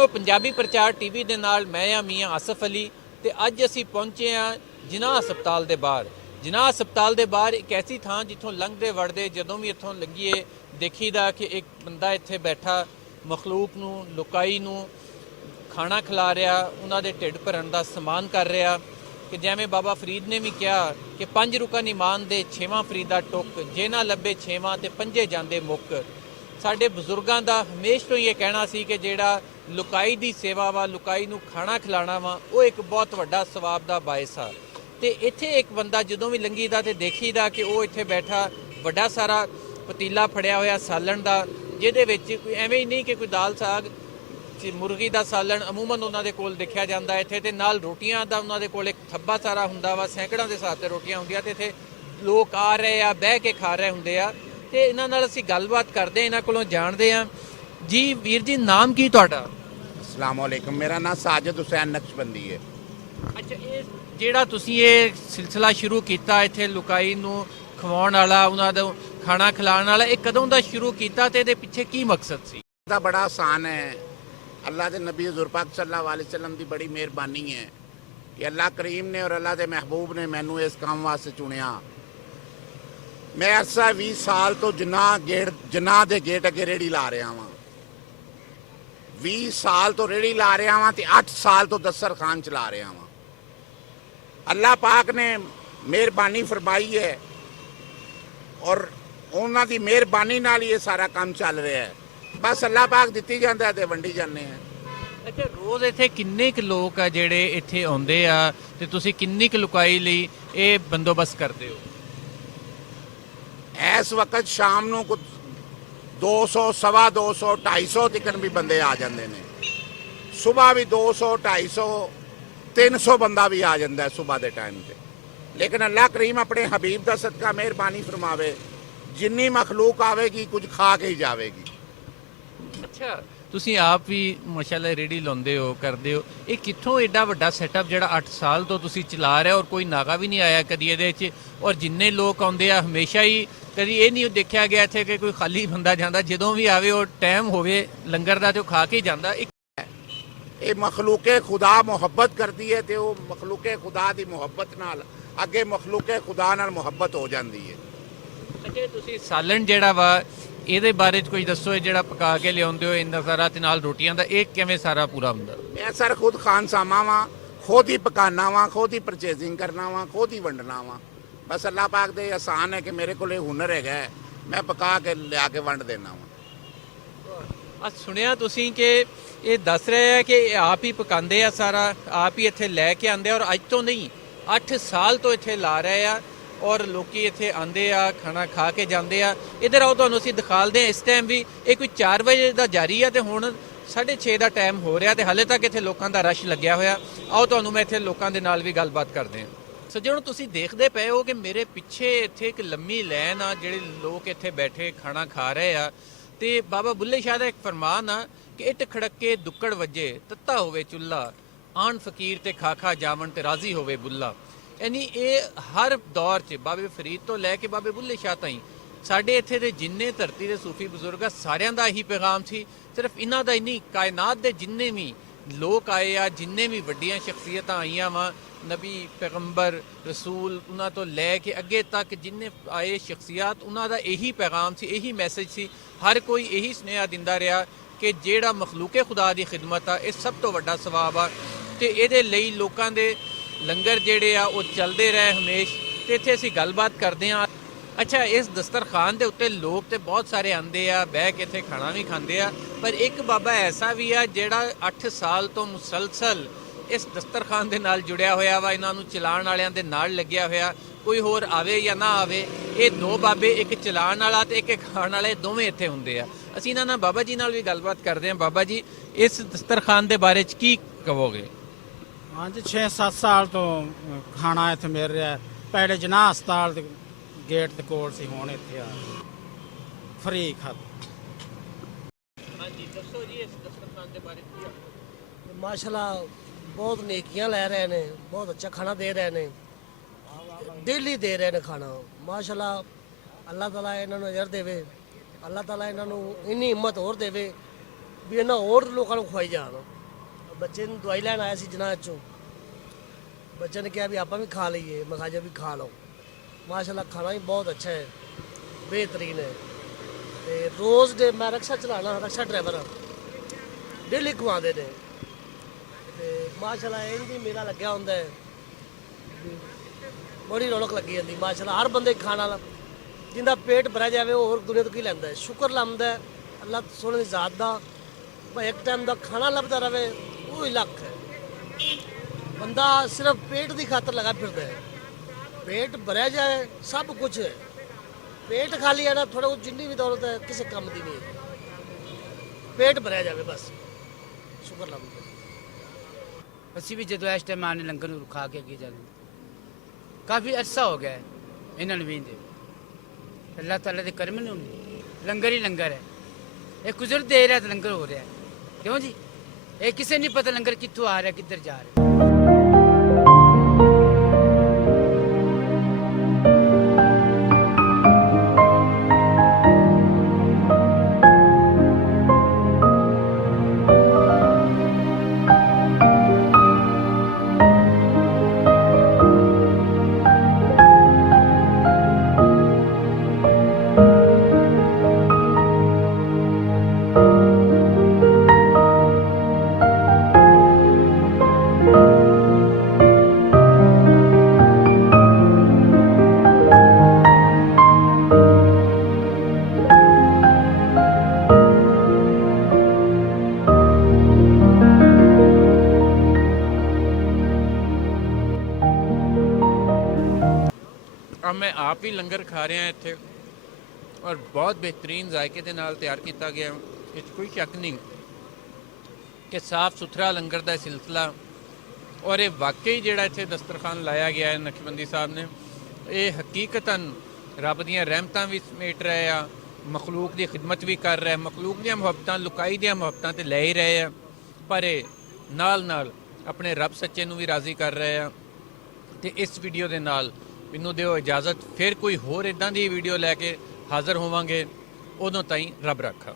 ਸੱਜਣੋ, ਪੰਜਾਬੀ ਪ੍ਰਚਾਰ ਟੀਵੀ ਦੇ ਨਾਲ ਮੈਂ ਆ ਮੀਆਂ ਆਸਫ ਅਲੀ ਤੇ ਅੱਜ ਅਸੀਂ ਪਹੁੰਚੇ ਆ ਜਿਨਾਹ ਹਸਪਤਾਲ ਦੇ ਬਾਹਰ। ਜਿਨਾਹ ਹਸਪਤਾਲ ਦੇ ਬਾਹਰ ਇੱਕ ਐਸੀ ਥਾਂ ਜਿੱਥੋਂ ਲੰਘਦੇ ਵੜਦੇ ਜਦੋਂ ਵੀ ਇੱਥੋਂ ਲੰਘੀਏ ਦੇਖੀਦਾ ਕਿ ਇੱਕ ਬੰਦਾ ਇੱਥੇ ਬੈਠਾ ਮਖਲੂਕ ਨੂੰ, ਲੁਕਾਈ ਨੂੰ ਖਾਣਾ ਖਿਲਾ ਰਿਹਾ, ਉਹਨਾਂ ਦੇ ਢਿੱਡ ਭਰਨ ਦਾ ਸਮਾਨ ਕਰ ਰਿਹਾ। ਕਿ ਜਿਵੇਂ ਬਾਬਾ ਫਰੀਦ ਨੇ ਵੀ ਕਿਹਾ ਕਿ 5 ਰੁਕਨ ਈਮਾਨ ਦੇ 6ਵਾਂ ਫਰੀਦਾ ਟੁੱਕ, ਜੇ ਨਾ ਲੱਭੇ 6ਵਾਂ ਤੇ 5 ਜਾਂਦੇ ਮੁੱਕ। ਸਾਡੇ ਬਜ਼ੁਰਗਾਂ ਦਾ ਹਮੇਸ਼ ਤੋਂ ਇਹ ਕਹਿਣਾ ਸੀ ਕਿ ਜਿਹੜਾ ਲੁਕਾਈ ਦੀ ਸੇਵਾ ਵਾ, ਲੁਕਾਈ ਨੂੰ ਖਾਣਾ ਖਿਲਾਣਾ ਵਾ, ਉਹ ਇੱਕ ਬਹੁਤ ਵੱਡਾ ਸਵਾਬ ਦਾ ਬਾਇਸ ਆ। ਤੇ ਇੱਥੇ ਇੱਕ ਬੰਦਾ ਜਦੋਂ ਵੀ ਲੰਘੀਦਾ ਤੇ ਦੇਖੀਦਾ ਕਿ ਉਹ ਇੱਥੇ ਬੈਠਾ ਵੱਡਾ ਸਾਰਾ ਪਤੀਲਾ ਫੜਿਆ ਹੋਇਆ ਸਾਲਣ ਦਾ, ਜਿਹਦੇ ਵਿੱਚ ਕੋਈ ਐਵੇਂ ਹੀ ਨਹੀਂ ਕਿ ਕੋਈ ਦਾਲ ਸਾਗ, ਮੁਰਗੀ ਦਾ ਸਾਲਣ ਅਮੂਮਨ ਉਹਨਾਂ ਦੇ ਕੋਲ ਦੇਖਿਆ ਜਾਂਦਾ ਇੱਥੇ, ਤੇ ਨਾਲ ਰੋਟੀਆਂ ਦਾ ਉਹਨਾਂ ਦੇ ਕੋਲ ਇੱਕ ਥੱਬਾ ਸਾਰਾ ਹੁੰਦਾ ਵਾ, ਸੈਂਕੜਾਂ ਦੇ ਹਿਸਾਬ ਤੇ ਰੋਟੀਆਂ ਹੁੰਦੀਆਂ ਤੇ ਇੱਥੇ ਲੋਕ ਆ ਰਹੇ ਆ, ਬਹਿ ਕੇ ਖਾ ਰਹੇ ਹੁੰਦੇ ਆ। ਤੇ ਇਹਨਾਂ ਨਾਲ ਅਸੀਂ ਗੱਲਬਾਤ ਕਰਦੇ, ਇਹਨਾਂ ਕੋਲੋਂ ਜਾਣਦੇ ਆ। ਜੀ ਵੀਰ ਜੀ, ਨਾਮ ਕੀ ਤੁਹਾਡਾ? अस्सलाम वालेकुम, मेरा नाम साजिद हुसैन नक्शबंदी है। ਅੱਛਾ, ਇਹ ਜਿਹੜਾ ਤੁਸੀਂ ਇਹ ਸਿਲਸਿਲਾ ਸ਼ੁਰੂ ਕੀਤਾ ਇੱਥੇ ਲੁਕਾਈ ਨੂੰ ਖਵਾਉਣ ਵਾਲਾ, ਉਹਨਾਂ ਦਾ ਖਾਣਾ ਖਿਲਾਉਣ ਵਾਲਾ, ਇਹ ਕਦੋਂ ਦਾ ਸ਼ੁਰੂ ਕੀਤਾ ਤੇ ਇਹਦੇ ਪਿੱਛੇ ਕੀ ਮਕਸਦ ਸੀ? ਇਹਦਾ ਬੜਾ ਆਸਾਨ ਹੈ। ਅੱਲਾਹ ਦੇ ਨਬੀ ਹਜ਼ੂਰ ਪਾਕ ਸੱਲੱਲਾਹੁ अलैहि वसल्लम ਦੀ ਬੜੀ ਮਿਹਰਬਾਨੀ ਹੈ ਕਿ ਅੱਲਾਹ ਕਰੀਮ ਨੇ ਔਰ ਅੱਲਾਹ ਦੇ ਮਹਿਬੂਬ ਨੇ ਮੈਨੂੰ ਇਸ ਕੰਮ ਵਾਸਤੇ ਚੁਣਿਆ। ਮੈਂ ਅਰਸਾ 20 ਸਾਲ ਤੋਂ ਜਿਨਾਹ ਦੇ ਗੇਟ ਅੱਗੇ ਰੇੜੀ ਲਾ ਰਿਹਾ ਵਾਂ। 20 ਸਾਲ ਤੋਂ ਰੇੜੀ ਲਾ ਰਿਹਾ ਵਾਂ ਤੇ 8 ਸਾਲ ਤੋਂ ਦਸਤਰਖਾਨ ਚਲਾ ਰਿਹਾ ਵਾਂ। ਅੱਲਾਹ ਪਾਕ ਨੇ ਮਿਹਰਬਾਨੀ ਫਰਮਾਈ ਹੈ ਔਰ ਉਹਨਾਂ ਦੀ ਮਿਹਰਬਾਨੀ ਨਾਲ ਹੀ ਇਹ ਸਾਰਾ ਕੰਮ ਚੱਲ ਰਿਹਾ ਹੈ। ਬਸ ਅੱਲਾਹ ਪਾਕ ਦਿੱਤੀ ਜਾਂਦਾ ਤੇ ਵੰਡੀ ਜਾਂਦੇ ਆ। ਅੱਛਾ, ਰੋਜ਼ ਇੱਥੇ ਕਿੰਨੇ ਕੁ ਲੋਕ ਆ ਜਿਹੜੇ ਇੱਥੇ ਆਉਂਦੇ ਆ ਤੇ ਤੁਸੀਂ ਕਿੰਨੀ ਕੁ ਲੁਕਾਈ ਲਈ ਇਹ ਬੰਦੋਬਸਤ ਕਰਦੇ ਹੋ? ਇਸ ਵਕਤ ਸ਼ਾਮ ਨੂੰ ਕੁਝ 200, ਸਵਾ 200, 250 ਤੱਕ ਵੀ ਬੰਦੇ ਆ ਜਾਂਦੇ ਨੇ। ਸਵੇਰ ਵੀ 200, 250, 300 ਬੰਦਾ ਵੀ ਆ ਜਾਂਦਾ ਹੈ ਸਵੇਰ ਦੇ ਟਾਈਮ ਤੇ। ਲੇਕਿਨ ਅੱਲਾਹ ਕਰੀਮ ਆਪਣੇ ਹਬੀਬ ਦਾ ਸਦਕਾ ਮਿਹਰਬਾਨੀ ਫਰਮਾਵੇ, ਜਿੰਨੀ ਮਖਲੂਕ ਆਵੇਗੀ ਕੁਝ ਖਾ ਕੇ ਹੀ ਜਾਵੇਗੀ। ਅੱਛਾ, ਤੁਸੀਂ ਆਪ ਵੀ ਮਾਸ਼ਾਅੱਲਾ ਰੇੜੀ ਲਾਉਂਦੇ ਹੋ, ਕਰਦੇ ਹੋ, ਇਹ ਕਿੱਥੋਂ ਐਡਾ ਵੱਡਾ ਸੈਟਅਪ ਜਿਹੜਾ 8 ਸਾਲ ਤੋਂ ਤੁਸੀਂ ਚਲਾ ਰਹੇ ਹੋ ਔਰ ਕੋਈ ਨਾਗਾ ਵੀ ਨਹੀਂ ਆਇਆ ਕਦੀ ਇਹਦੇ 'ਚ? ਔਰ ਜਿੰਨੇ ਲੋਕ ਆਉਂਦੇ ਆ ਹਮੇਸ਼ਾ ਹੀ ਕਦੀ ਇਹ ਨਹੀਂ ਦੇਖਿਆ ਗਿਆ ਇੱਥੇ ਕਿ ਕੋਈ ਖਾਲੀ ਬੰਦਾ ਜਾਂਦਾ, ਜਦੋਂ ਵੀ ਆਵੇ ਉਹ ਟਾਈਮ ਹੋਵੇ ਲੰਗਰ ਦਾ ਤੇ ਉਹ ਖਾ ਕੇ ਹੀ ਜਾਂਦਾ। ਇਹ ਮਖਲੂਕੇ ਖੁਦਾ ਮੁਹੱਬਤ ਕਰਦੀ ਹੈ ਤੇ ਉਹ ਮਖਲੂਕੇ ਖੁਦਾ ਦੀ ਮੁਹੱਬਤ ਨਾਲ ਅੱਗੇ ਮਖਲੂਕੇ ਖੁਦਾ ਨਾਲ ਮੁਹੱਬਤ ਹੋ ਜਾਂਦੀ ਹੈ। ਅੱਛਾ, ਤੁਸੀਂ ਸਾਲਣ ਜਿਹੜਾ ਵਾ ਇਹਦੇ ਬਾਰੇ 'ਚ ਕੁਝ ਦੱਸੋ। ਇਹ ਜਿਹੜਾ ਪਕਾ ਕੇ ਲਿਆਉਂਦੇ ਹੋ ਇੰਨਾ ਸਾਰਾ ਤੇ ਨਾਲ ਰੋਟੀਆਂ ਦਾ, ਇਹ ਕਿਵੇਂ ਸਾਰਾ ਪੂਰਾ ਹੁੰਦਾ? ਮੈਂ ਸਰ ਖੁਦ ਖਾਨਸਾਮਾ ਵਾਂ, ਖੁਦ ਹੀ ਪਕਾਨਾ ਵਾਂ, ਖੁਦ ਹੀ ਪਰਚੇਜ਼ਿੰਗ ਕਰਨਾ ਵਾਂ, ਖੁਦ ਹੀ ਵੰਡਣਾ ਵਾਂ। ਬਸ ਅੱਲਾਹ ਪਾਕ ਦੇ ਆਸਾਨ ਹੈ ਕਿ ਮੇਰੇ ਕੋਲ ਇਹ ਹੁਨਰ ਹੈਗਾ, ਮੈਂ ਪਕਾ ਕੇ ਲਿਆ ਕੇ ਵੰਡ ਦੇਣਾ ਵਾਂ। ਅੱਜ ਸੁਣਿਆ ਤੁਸੀਂ ਕਿ ਇਹ ਦੱਸ ਰਹੇ ਆ ਕਿ ਇਹ ਆਪ ਹੀ ਪਕਾਉਂਦੇ ਆ, ਸਾਰਾ ਆਪ ਹੀ ਇੱਥੇ ਲੈ ਕੇ ਆਉਂਦੇ ਆ ਔਰ ਅੱਜ ਤੋਂ ਨਹੀਂ 8 ਸਾਲ ਤੋਂ ਇੱਥੇ ਲਾ ਰਹੇ ਆ ਔਰ ਲੋਕੀ ਇੱਥੇ ਆਉਂਦੇ ਆ, ਖਾਣਾ ਖਾ ਕੇ ਜਾਂਦੇ ਆ। ਇੱਧਰ ਆਓ, ਤੁਹਾਨੂੰ ਅਸੀਂ ਦਿਖਾਲਦੇ ਆ। ਇਸ ਟਾਈਮ ਵੀ ਇਹ ਕੋਈ 4 ਵਜੇ ਦਾ ਜਾਰੀ ਆ ਤੇ ਹੁਣ 6:30 ਦਾ ਟਾਈਮ ਹੋ ਰਿਹਾ ਤੇ ਹਾਲੇ ਤੱਕ ਇੱਥੇ ਲੋਕਾਂ ਦਾ ਰਸ਼ ਲੱਗਿਆ ਹੋਇਆ। ਆਓ ਤੁਹਾਨੂੰ ਮੈਂ ਇੱਥੇ ਲੋਕਾਂ ਦੇ ਨਾਲ ਵੀ ਗੱਲਬਾਤ ਕਰਦੇ ਹਾਂ। ਸੱਜਣੋ, ਤੁਸੀਂ ਦੇਖਦੇ ਪਏ ਹੋ ਕਿ ਮੇਰੇ ਪਿੱਛੇ ਇੱਥੇ ਇੱਕ ਲੰਮੀ ਲਾਈਨ ਆ, ਜਿਹੜੇ ਲੋਕ ਇੱਥੇ ਬੈਠੇ ਖਾਣਾ ਖਾ ਰਹੇ ਆ। ਤੇ ਬਾਬਾ ਬੁੱਲੇ ਸ਼ਾਹ ਦਾ ਇੱਕ ਫਰਮਾਨ ਆ ਕਿ ਇੱਟ ਖੜਕੇ ਦੁੱਕੜ ਵੱਜੇ, ਤੱਤਾ ਹੋਵੇ ਚੁੱਲਾ, ਆਣ ਫਕੀਰ ਤੇ ਖਾਖਾ ਜਾਵਣ ਤੇ ਰਾਜ਼ੀ ਹੋਵੇ ਬੁੱਲਾ। ਯਾਨੀ ਇਹ ਹਰ ਦੌਰ 'ਚ ਬਾਬੇ ਫਰੀਦ ਤੋਂ ਲੈ ਕੇ ਬਾਬੇ ਬੁੱਲੇ ਸ਼ਾਹ ਤਾਈਂ ਸਾਡੇ ਇੱਥੇ ਦੇ ਜਿੰਨੇ ਧਰਤੀ ਦੇ ਸੂਫੀ ਬਜ਼ੁਰਗ ਆ, ਸਾਰਿਆਂ ਦਾ ਇਹੀ ਪੈਗਾਮ ਸੀ। ਸਿਰਫ ਇਹਨਾਂ ਦਾ ਹੀ ਨਹੀਂ, ਕਾਇਨਾਤ ਦੇ ਜਿੰਨੇ ਵੀ ਲੋਕ ਆਏ ਆ, ਜਿੰਨੇ ਵੀ ਵੱਡੀਆਂ ਸ਼ਖਸੀਅਤਾਂ ਆਈਆਂ ਵਾ, ਨਬੀ, ਪੈਗੰਬਰ, ਰਸੂਲ, ਉਹਨਾਂ ਤੋਂ ਲੈ ਕੇ ਅੱਗੇ ਤੱਕ ਜਿੰਨੇ ਆਏ ਸ਼ਖਸੀਅਤ, ਉਹਨਾਂ ਦਾ ਇਹੀ ਪੈਗਾਮ ਸੀ, ਇਹੀ ਮੈਸੇਜ ਸੀ। ਹਰ ਕੋਈ ਇਹੀ ਸੁਨੇਹਾ ਦਿੰਦਾ ਰਿਹਾ ਕਿ ਜਿਹੜਾ ਮਖਲੂਕੇ ਖੁਦਾ ਦੀ ਖਿਦਮਤ ਆ, ਇਹ ਸਭ ਤੋਂ ਵੱਡਾ ਸਵਾਬ ਆ ਤੇ ਇਹਦੇ ਲਈ ਲੋਕਾਂ ਦੇ ਲੰਗਰ ਜਿਹੜੇ ਆ ਉਹ ਚੱਲਦੇ ਰਹੇ ਹਮੇਸ਼। ਤੇ ਇੱਥੇ ਅਸੀਂ ਗੱਲਬਾਤ ਕਰਦੇ ਹਾਂ। ਅੱਛਾ, ਇਸ ਦਸਤਰਖਾਨ ਦੇ ਉੱਤੇ ਲੋਕ ਤੇ ਬਹੁਤ ਸਾਰੇ ਆਉਂਦੇ ਆ, ਬਹਿ ਕੇ ਇੱਥੇ ਖਾਣਾ ਵੀ ਖਾਂਦੇ ਆ, ਪਰ ਇੱਕ ਬਾਬਾ ਐਸਾ ਵੀ ਆ ਜਿਹੜਾ 8 ਸਾਲ ਤੋਂ ਮੁਸਲਸਲ ਇਸ ਦਸਤਰਖਾਨ ਦੇ ਨਾਲ ਜੁੜਿਆ ਹੋਇਆ ਵਾ, ਇਹਨਾਂ ਨੂੰ ਚਲਾਉਣ ਵਾਲਿਆਂ ਦੇ ਨਾਲ ਲੱਗਿਆ ਹੋਇਆ। ਕੋਈ ਹੋਰ ਆਵੇ ਜਾਂ ਨਾ ਆਵੇ, ਇਹ 2 ਬਾਬੇ, ਇੱਕ ਚਲਾਉਣ ਵਾਲਾ ਤੇ ਇੱਕ ਖਾਣ ਵਾਲੇ, ਦੋਵੇਂ ਇੱਥੇ ਹੁੰਦੇ ਆ। ਅਸੀਂ ਇਹਨਾਂ ਨਾਲ ਬਾਬਾ ਜੀ ਨਾਲ ਵੀ ਗੱਲਬਾਤ ਕਰਦੇ ਹਾਂ। ਬਾਬਾ ਜੀ, ਇਸ ਦਸਤਰਖਾਨ ਦੇ ਬਾਰੇ 'ਚ ਕੀ ਕਹੋਗੇ? ਹਾਂਜੀ, 6-7 ਸਾਲ ਤੋਂ ਖਾਣਾ ਇੱਥੇ ਮਿਲ ਰਿਹਾ। ਪਹਿਲੇ ਜਿਨਾਹ ਹਸਪਤਾਲ ਦੇ ਗੇਟ ਦੇ ਕੋਲ ਸੀ, ਹੁਣ ਇੱਥੇ ਆ ਫਰੀ ਖਾਦ। ਹਾਂਜੀ, ਦੱਸੋ ਜੀ ਇਸ ਦਸਤਰਖਾਨ ਦੇ ਬਾਰੇ ਕੀ? ਮਾਸ਼ਾਅੱਲਾ ਬਹੁਤ ਨੇਕੀਆਂ ਲੈ ਰਹੇ ਨੇ, ਬਹੁਤ ਅੱਛਾ ਖਾਣਾ ਦੇ ਰਹੇ ਨੇ, ਡੇਲੀ ਦੇ ਰਹੇ ਨੇ ਖਾਣਾ। ਮਾਸ਼ਾਅੱਲਾ, ਅੱਲਾਹ ਤਾਲਾ ਇਹਨਾਂ ਨੂੰ ਅਜਰ ਦੇਵੇ, ਅੱਲਾਹ ਤਾਲਾ ਇਹਨਾਂ ਨੂੰ ਇੰਨੀ ਹਿੰਮਤ ਹੋਰ ਦੇਵੇ ਵੀ ਇਹਨਾਂ ਹੋਰ ਲੋਕਾਂ ਨੂੰ ਖਵਾਈ ਜਾਣ। ਬੱਚੇ ਨੂੰ ਦਵਾਈ ਲੈਣ ਆਇਆ ਸੀ ਜਨਾਜ਼ ਚੋਂ। ਬੱਚੇ ਨੇ ਕਿਹਾ ਵੀ ਆਪਾਂ ਵੀ ਖਾ ਲਈਏ, ਮੈਂ ਕਿਹਾ ਜੀ ਵੀ ਖਾ ਲਓ। ਮਾਸ਼ਾਅੱਲਾ ਖਾਣਾ ਵੀ ਬਹੁਤ ਅੱਛਾ ਹੈ, ਬਿਹਤਰੀਨ ਹੈ। ਤੇ ਰੋਜ਼ ਦੇ ਮੈਂ ਰਕਸ਼ਾ ਚਲਾਣਾ, ਰਕਸ਼ਾ ਡਰਾਈਵਰ ਹਾਂ, ਡੇਲੀ ਖਵਾਉਂਦੇ ਨੇ। ਤੇ ਮਾਸ਼ਾਅੱਲਾ ਇੰਜ ਹੀ ਮੇਰਾ ਲੱਗਿਆ ਹੁੰਦਾ ਹੈ, ਬੜੀ ਰੌਣਕ ਲੱਗੀ ਜਾਂਦੀ ਮਾਸ਼ਾਅੱਲਾ। ਹਰ ਬੰਦੇ ਖਾਣ ਵਾਲਾ ਜਿੰਦਾ ਪੇਟ ਭਰਿਆ ਜਾਵੇ ਉਹ ਹੋਰ ਦੁਨੀਆ ਤੋਂ ਕੀ ਲੈਂਦਾ ਹੈ। ਸ਼ੁਕਰ ਲਾਉਂਦਾ ਹੈ ਅੱਲਾਹ ਸੋਹਣੇ ਦੀ ਜ਼ਾਤ ਦਾ, ਭਾਈ ਇੱਕ ਟਾਈਮ ਦਾ ਖਾਣਾ ਲੱਭਦਾ ਰਵੇ ਉਹ ਹੀ ਲੱਖ ਹੈ। ਬੰਦਾ ਸਿਰਫ ਪੇਟ ਦੀ ਖਾਤਰ ਲਗਾ ਫਿਰਦਾ ਹੈ। ਪੇਟ ਭਰਿਆ ਜਾਏ ਸਭ ਕੁਝ ਹੈ, ਪੇਟ ਖਾਲੀ ਹੈ ਨਾ ਥੋੜਾ ਕੁਝ ਜਿੰਨੀ ਵੀ ਦੌਲਤ ਹੈ ਕਿਸੇ ਕੰਮ ਦੀ ਨਹੀਂ ਹੈ। ਪੇਟ ਭਰਿਆ ਜਾਵੇ ਬਸ, ਸ਼ੁਕਰ ਲਾਉਂਦਾ। ਅਸੀਂ ਵੀ ਜਦੋਂ ਇਸ ਟਾਈਮ ਆਨੇ ਲੰਗਰ ਨੂੰ ਖਾ ਕੇ ਅੱਗੇ ਜਾਂਦੇ, ਕਾਫੀ ਅਰਸਾ ਹੋ ਗਿਆ ਹੈ ਇਹਨਾਂ ਨੂੰ ਵੀਂਦੇ। ਅੱਲਾਹ ਤਾਲਾ ਦੇ ਕਰਮ ਨੇ ਲੰਗਰ ਹੀ ਲੰਗਰ ਹੈ। ਇਹ ਗੁਜ਼ਰ ਦੇ ਰਿਹਾ ਤਾਂ ਲੰਗਰ ਹੋ ਰਿਹਾ, ਕਿਉਂ ਜੀ? ਇਹ ਕਿਸੇ ਨਹੀਂ ਪਤਾ ਲੰਗਰ ਕਿੱਥੋਂ ਆ ਰਿਹਾ ਕਿੱਧਰ ਜਾ ਰਿਹਾ। अब मैं आप ही लंगर खा रहे हैं इत्थे और बहुत बेहतरीन जायके दे नाल तैयार किया गया। इस कोई शक नहीं कि साफ सुथरा लंगर का सिलसिला और ये वाकई जिहड़ा इत्थे दस्तरखान लाया गया है नक्शबंदी साहब ने, ये हकीकतन रब दियां रहमतां भी समेट रहे आ, मखलूक की खिदमत भी कर रहा है, मखलूक दी मुहब्बतां लुकाई दी मुहब्बतां ते ले ही रहे हैं, पर नाल नाल अपने रब सच्चे नूं भी राज़ी कर रहे हैं। तो इस वीडियो के नाल मैनूं दिओ इजाज़त, फिर कोई होर इदां दी वीडियो लैके हाज़र होवांगे, उदों ताईं रब रखा।